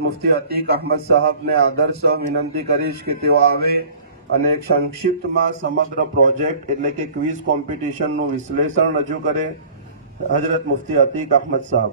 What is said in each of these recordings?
મુફ્તી અતીક અહમદ સાહેબને આદરસહ વિનંતી કરીશ કે તેઓ આવે અને એક સંક્ષિપ્તમાં સમગ્ર પ્રોજેક્ટ એટલે કે ક્વિઝ કોમ્પિટિશનનું વિશ્લેષણ રજૂ કરે. હજરત મુફ્તી અતીક અહમદ સાહેબ.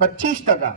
25%,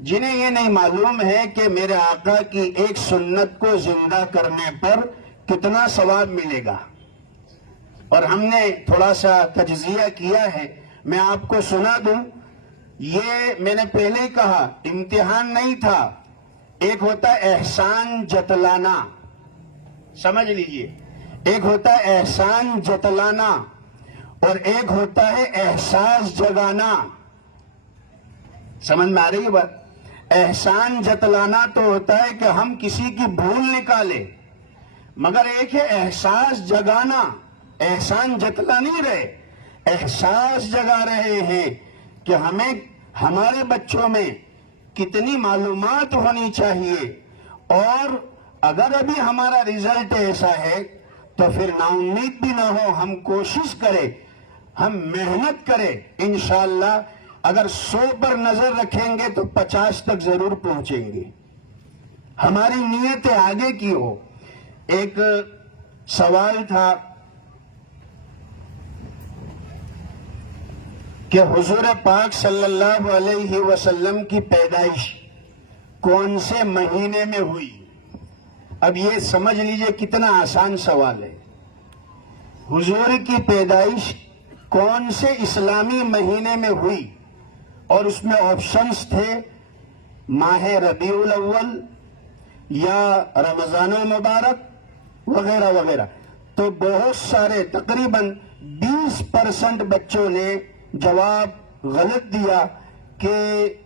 جنہیں یہ نہیں معلوم ہے کہ میرے آقا کی ایک سنت کو زندہ کرنے پر کتنا ثواب ملے گا. اور ہم نے تھوڑا سا تجزیہ کیا ہے، میں آپ کو سنا دوں. یہ میں نے پہلے ہی کہا، امتحان نہیں تھا. ایک ہوتا ہے احسان جتلانا، سمجھ لیجئے، ایک ہوتا ہے احسان جتلانا اور ایک ہوتا ہے احساس جگانا. سمجھ میں آ رہی ہے بات؟ احسان جتلانا تو ہوتا ہے کہ ہم کسی کی بھول نکالے، مگر ایک ہے احساس جگانا. احسان جتلا نہیں رہے، احساس جگا رہے ہیں کہ ہمیں ہمارے بچوں میں کتنی معلومات ہونی چاہیے، اور اگر ابھی ہمارا رزلٹ ایسا ہے تو پھر نا امید بھی نہ ہو. ہم کوشش کریں، ہم محنت کریں، انشاءاللہ اگر 100 پر نظر رکھیں گے تو 50 تک ضرور پہنچیں گے. ہماری نیتیں آگے کی ہو. ایک سوال تھا کہ حضور پاک صلی اللہ علیہ وسلم کی پیدائش کون سے مہینے میں ہوئی؟ اب یہ سمجھ لیجئے کتنا آسان سوال ہے. حضور کی پیدائش کون سے اسلامی مہینے میں ہوئی؟ اور اس میں آپشنز تھے ماہ ربیع الاول یا رمضان المبارک وغیرہ وغیرہ. تو بہت سارے تقریباً 20% بچوں نے جواب غلط دیا کہ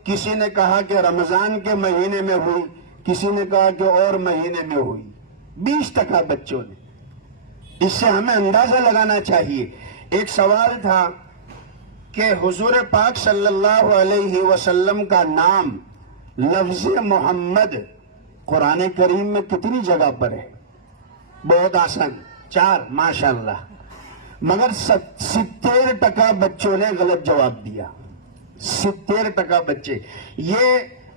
کسی نے کہا کہ رمضان کے مہینے میں ہوئی، کسی نے کہا کہ اور مہینے میں ہوئی. 20% بچوں نے. اس سے ہمیں اندازہ لگانا چاہیے. ایک سوال تھا کہ حضور پاک صلی اللہ علیہ وسلم کا نام لفظ محمد قرآن کریم میں کتنی جگہ پر ہے؟ بہت آسان، 4 ماشاءاللہ. مگر 70% بچوں نے غلط جواب دیا. 70% بچے. یہ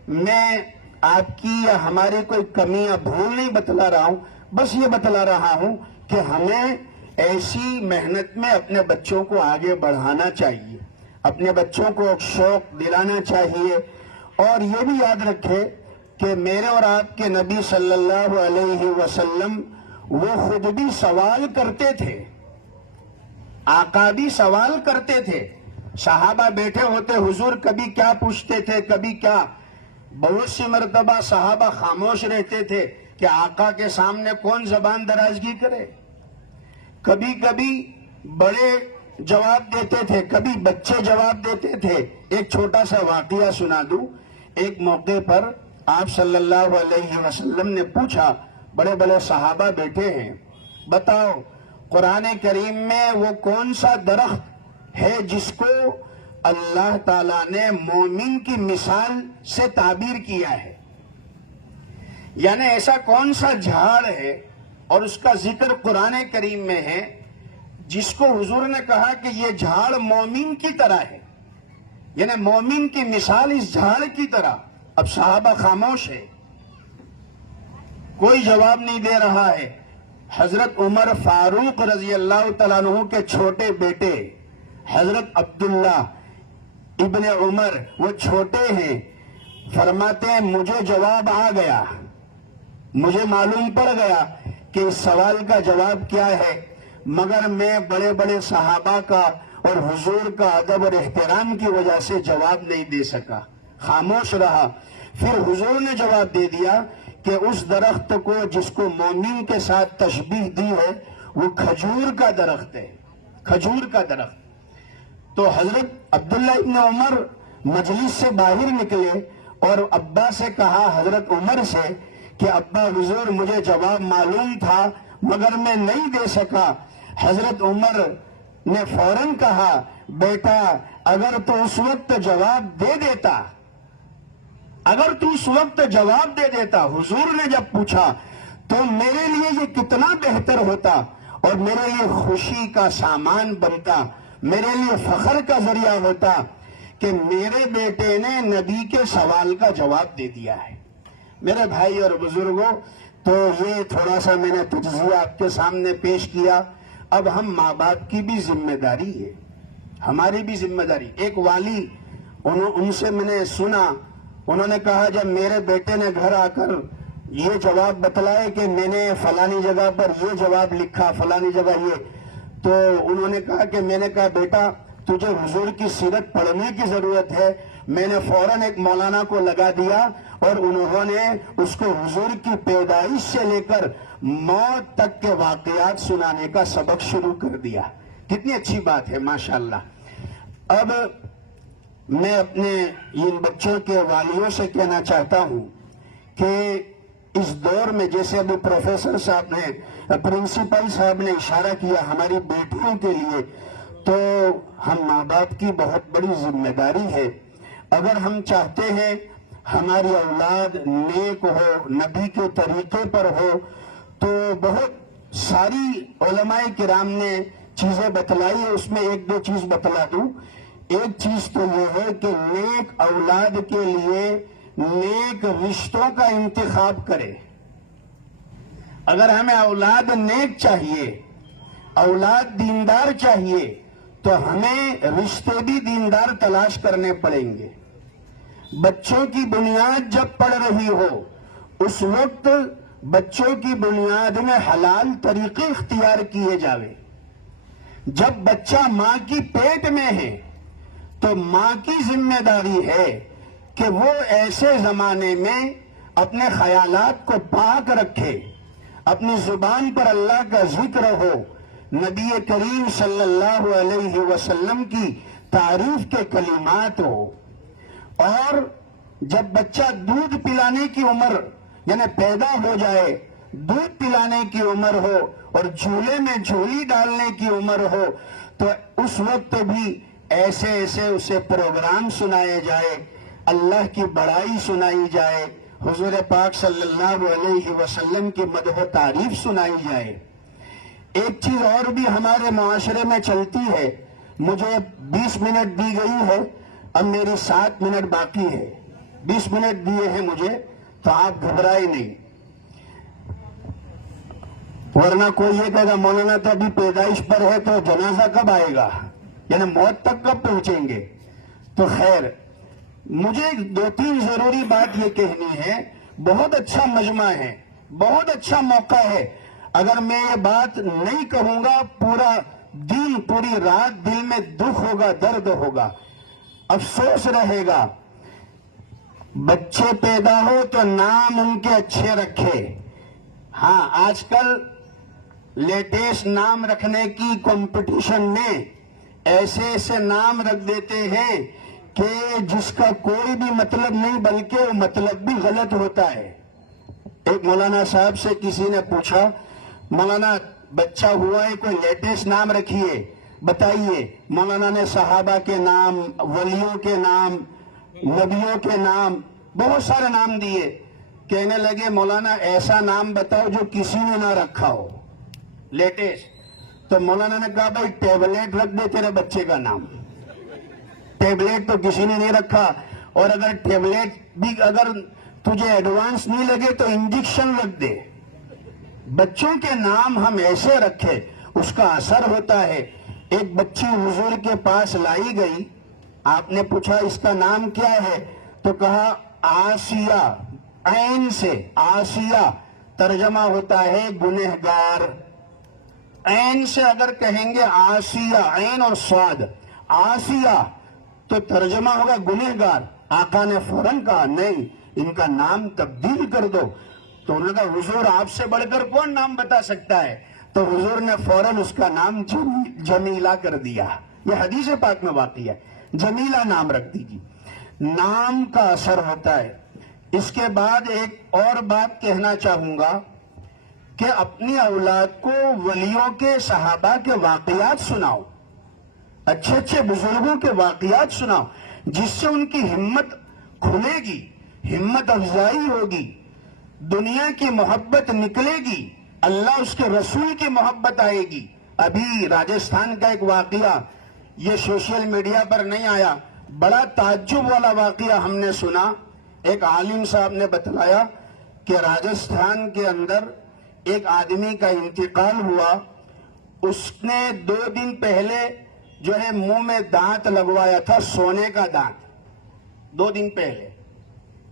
میں آپ کی یا ہماری کوئی کمی یا بھول نہیں بتلا رہا ہوں، بس یہ بتلا رہا ہوں کہ ہمیں ایسی محنت میں اپنے بچوں کو آگے بڑھانا چاہیے، اپنے بچوں کو شوق دلانا چاہیے. اور یہ بھی یاد رکھے کہ میرے اور آپ کے نبی صلی اللہ علیہ وسلم وہ خود بھی سوال کرتے تھے، آقا بھی سوال کرتے تھے. صحابہ بیٹھے ہوتے، حضور کبھی کیا پوچھتے تھے، کبھی کیا. بہت سی مرتبہ صحابہ خاموش رہتے تھے کہ آقا کے سامنے کون زبان درازگی کرے. کبھی کبھی بڑے جواب دیتے تھے، کبھی بچے جواب دیتے تھے. ایک چھوٹا سا واقعہ سنا دوں. ایک موقع پر آپ صلی اللہ علیہ وسلم نے پوچھا، بڑے بڑے صحابہ بیٹھے ہیں، بتاؤ قرآن کریم میں وہ کون سا درخت ہے جس کو اللہ تعالیٰ نے مومن کی مثال سے تعبیر کیا ہے؟ یعنی ایسا کون سا جھاڑ ہے اور اس کا ذکر قرآن کریم میں ہے جس کو حضور نے کہا کہ یہ جھاڑ مومن کی طرح ہے، یعنی مومن کی مثال اس جھاڑ کی طرح. اب صحابہ خاموش ہے، کوئی جواب نہیں دے رہا ہے. حضرت عمر فاروق رضی اللہ تعالیٰ عنہ کے چھوٹے بیٹے حضرت عبداللہ ابن عمر، وہ چھوٹے ہیں، فرماتے ہیں مجھے جواب آ گیا، مجھے معلوم پڑ گیا کہ اس سوال کا جواب کیا ہے، مگر میں بڑے بڑے صحابہ کا اور حضور کا ادب اور احترام کی وجہ سے جواب نہیں دے سکا، خاموش رہا. پھر حضور نے جواب دے دیا کہ اس درخت کو جس کو مومن کے ساتھ تشبیہ دی ہے وہ کھجور کا درخت ہے، کھجور کا درخت. تو حضرت عبداللہ ابن عمر مجلس سے باہر نکلے اور ابا سے کہا، حضرت عمر سے، کہ ابا حضور مجھے جواب معلوم تھا مگر میں نہیں دے سکا. حضرت عمر نے فوراً کہا، بیٹا اگر تو اس وقت جواب دے دیتا، اگر تو اس وقت جواب دے دیتا، حضور نے جب پوچھا، تو میرے لیے یہ کتنا بہتر ہوتا اور میرے لیے خوشی کا سامان بنتا، میرے لیے فخر کا ذریعہ ہوتا کہ میرے بیٹے نے نبی کے سوال کا جواب دے دیا ہے. میرے بھائی اور بزرگوں، تو یہ تھوڑا سا میں نے تجزیہ آپ کے سامنے پیش کیا. اب ہم ماں باپ کی بھی ذمہ داری ہے، ہماری بھی ذمہ داری. ایک والی، ان سے میں نے سنا، انہوں نے کہا جب میرے بیٹے نے گھر آ کر یہ جواب بتلائے کہ میں نے فلانی جگہ پر یہ جواب لکھا، فلانی جگہ یہ، تو انہوں نے کہا کہ میں نے کہا بیٹا تجھے حضور کی سیرت پڑھنے کی ضرورت ہے. میں نے فوراً ایک مولانا کو لگا دیا اور انہوں نے اس کو حضور کی پیدائش سے لے کر موت تک کے واقعات سنانے کا سبق شروع کر دیا. کتنی اچھی بات ہے ماشاءاللہ. اب میں اپنے ان بچوں کے والیوں سے کہنا چاہتا ہوں کہ اس دور میں جیسے ابھی پروفیسر صاحب نے، پرنسپل صاحب نے اشارہ کیا ہماری بیٹیوں کے لیے، تو ہم ماں باپ کی بہت بڑی ذمہ داری ہے. اگر ہم چاہتے ہیں ہماری اولاد نیک ہو، نبی کے طریقے پر ہو، تو بہت ساری علماء کرام نے چیزیں بتلائی ہے. اس میں ایک دو چیز بتلا دوں. ایک چیز تو یہ ہے کہ نیک اولاد کے لیے نیک رشتوں کا انتخاب کرے. اگر ہمیں اولاد نیک چاہیے، اولاد دیندار چاہیے، تو ہمیں رشتے بھی دیندار تلاش کرنے پڑیں گے. بچوں کی بنیاد جب پڑ رہی ہو اس وقت بچوں کی بنیاد میں حلال طریقے اختیار کیے جاوے. جب بچہ ماں کی پیٹ میں ہے تو ماں کی ذمہ داری ہے کہ وہ ایسے زمانے میں اپنے خیالات کو پاک رکھے، اپنی زبان پر اللہ کا ذکر ہو، نبی کریم صلی اللہ علیہ وسلم کی تعریف کے کلمات ہو. اور جب بچہ دودھ پلانے کی عمر یعنی پیدا ہو جائے، دودھ پلانے کی عمر ہو اور جھولے میں جھولی ڈالنے کی عمر ہو، تو اس وقت بھی ایسے ایسے اسے پروگرام سنائے جائے، اللہ کی بڑائی سنائی جائے، حضور پاک صلی اللہ علیہ وسلم کی مدح و تعریف سنائی جائے. ایک چیز اور بھی ہمارے معاشرے میں چلتی ہے. مجھے 20 منٹ دی گئی ہے، اب میری 7 منٹ باقی ہے. 20 منٹ دیے ہیں مجھے، تو آپ گھبرائے نہیں، ورنہ کوئی یہ کہے گا مولانا تو ابھی پیدائش پر ہے تو جنازہ کب آئے گا، یعنی موت تک کب پہنچیں گے. تو خیر، مجھے 2-3 ضروری بات یہ کہنی ہے. بہت اچھا مجمع ہے، بہت اچھا موقع ہے. اگر میں یہ بات نہیں کہوں گا پورا دن، پوری رات دل میں دکھ ہوگا، درد ہوگا، افسوس رہے گا. بچے پیدا ہو تو نام ان کے اچھے رکھے. ہاں، آج کل لیٹسٹ نام رکھنے کی کمپٹیشن میں ایسے ایسے نام رکھ دیتے ہیں کہ جس کا کوئی بھی مطلب نہیں بلکہ وہ مطلب بھی غلط ہوتا ہے. ایک مولانا صاحب سے کسی نے پوچھا، مولانا بچہ ہوا ہے کوئی لیٹسٹ نام رکھیے بتائیے. مولانا نے صحابہ کے نام، ولیوں کے نام، نبیوں کے نام، بہت سارے نام دیے. کہنے لگے مولانا ایسا نام بتاؤ جو کسی نے نہ رکھا ہو لیٹسٹ. تو مولانا نے کہا بھائی ٹیبلیٹ رکھ دے تیرے بچے کا نام. ٹیبلیٹ تو کسی نے نہیں رکھا، اور اگر ٹیبلیٹ بھی اگر تجھے ایڈوانس نہیں لگے تو انجیکشن رکھ دے. بچوں کے نام ہم ایسے رکھے، اس کا اثر ہوتا ہے. ایک بچی حضور کے پاس لائی گئی، آپ نے پوچھا اس کا نام کیا ہے، تو کہا آسیہ، عین سے آسیہ، ترجمہ ہوتا ہے گنہگار. عین سے اگر کہیں گے آسیہ، عین اور صاد، آسیہ، تو ترجمہ ہوگا گنہگار. آقا نے فوراً کہا نہیں، ان کا نام تبدیل کر دو. تو انہوں نے کہا حضور آپ سے بڑھ کر کون نام بتا سکتا ہے؟ تو حضور نے فوراً اس کا نام جمیلہ کر دیا. یہ حدیث پاک میں واقع ہے، جمیلہ نام رکھ دیجیے. نام کا اثر ہوتا ہے. اس کے بعد ایک اور بات کہنا چاہوں گا کہ اپنی اولاد کو ولیوں کے، صحابہ کے واقعات سناؤ، اچھے اچھے بزرگوں کے واقعات سناؤ، جس سے ان کی ہمت کھلے گی، ہمت افزائی ہوگی، دنیا کی محبت نکلے گی، اللہ اس کے رسول کی محبت آئے گی. ابھی راجستھان کا ایک واقعہ، یہ سوشل میڈیا پر نہیں آیا، بڑا تعجب والا واقعہ ہم نے سنا. ایک عالم صاحب نے بتلایا کہ راجستھان کے اندر ایک آدمی کا انتقال ہوا. اس نے 2 دن پہلے جو ہے منہ میں دانت لگوایا تھا، سونے کا دانت. 2 دن پہلے